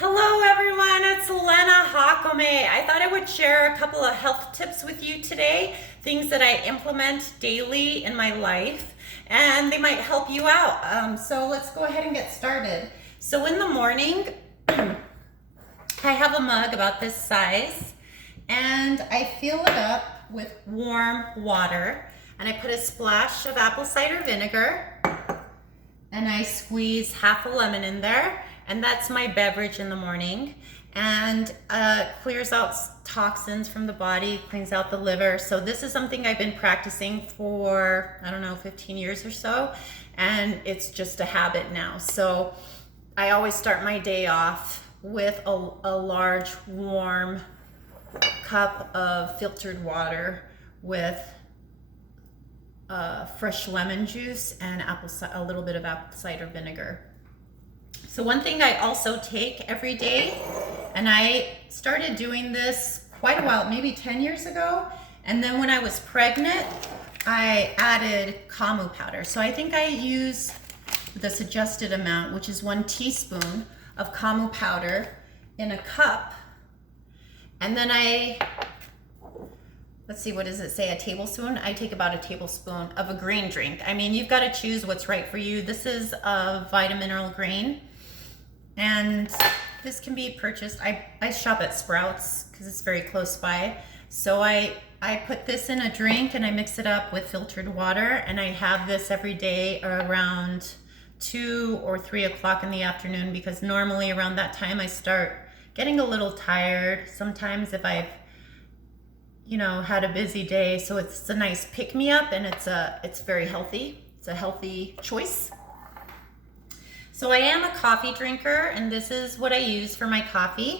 Hello everyone, it's Lena Jacome. I thought I would share a couple of health tips with you today, things that I implement daily in my life, and they might help you out. So let's go ahead and get started. So in the morning, I have a mug about this size, and I fill it up with warm water, and I put a splash of apple cider vinegar, and I squeeze half a lemon in there. And that's my beverage in the morning, and clears out toxins from the body, cleans out the liver. So this is something I've been practicing for, 15 years or so, and it's just a habit now. So I always start my day off with a large warm cup of filtered water with fresh lemon juice and a little bit of apple cider vinegar. So one thing I also take every day, and I started doing this quite a while, maybe 10 years ago, and then when I was pregnant, I added camu powder. So I think I use the suggested amount, which is 1 teaspoon of camu powder in a cup, and then let's see, what does it say, a tablespoon? I take about a tablespoon of a green drink. I mean, you've got to choose what's right for you. This is a vitamin green, and this can be purchased. I shop at Sprouts because it's very close by. So I put this in a drink and I mix it up with filtered water, and I have this every day around 2 or 3 o'clock in the afternoon, because normally around that time I start getting a little tired. Sometimes if I've had a busy day, so it's a nice pick-me-up, and it's very healthy. It's a healthy choice. So I am a coffee drinker, and this is what I use for my coffee.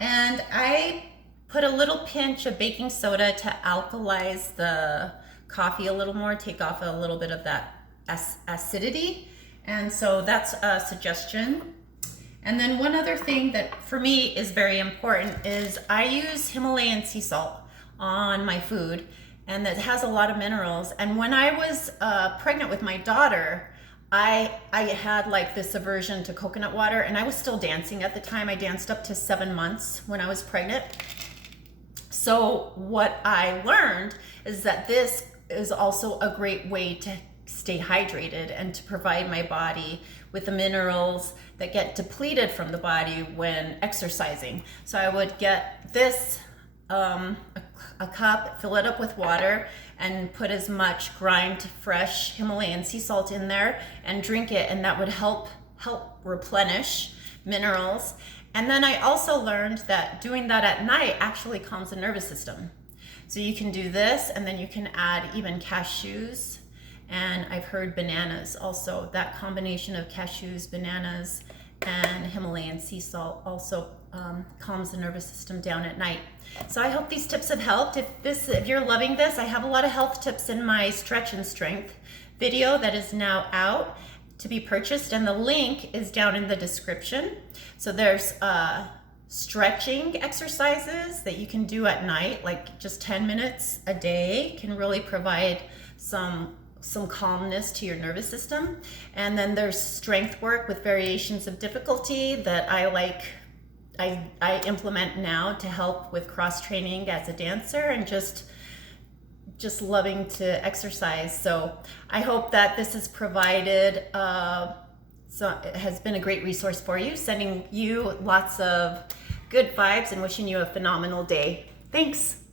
And I put a little pinch of baking soda to alkalize the coffee a little more, take off a little bit of that acidity. And so that's a suggestion. And then one other thing that for me is very important is I use Himalayan sea salt on my food, and that has a lot of minerals. And when I was pregnant with my daughter, I had like this aversion to coconut water, and I was still dancing at the time. I danced up to 7 months when I was pregnant. So what I learned is that this is also a great way to stay hydrated and to provide my body with the minerals that get depleted from the body when exercising. So I would get this a cup, fill it up with water, and put as much grind fresh Himalayan sea salt in there and drink it, and that would help replenish minerals. And then I also learned that doing that at night actually calms the nervous system. So you can do this, and then you can add even cashews, and I've heard bananas also. That combination of cashews, bananas, and Himalayan sea salt also calms the nervous system down at night. So I hope these tips have helped. If you're loving this, I have a lot of health tips in my stretch and strength video that is now out to be purchased, and the link is down in the description. So there's stretching exercises that you can do at night, like just 10 minutes a day can really provide some calmness to your nervous system. And then there's strength work with variations of difficulty that I implement now to help with cross training as a dancer and just loving to exercise. So I hope that this has provided so it has been a great resource for you, sending you lots of good vibes and wishing you a phenomenal day. Thanks.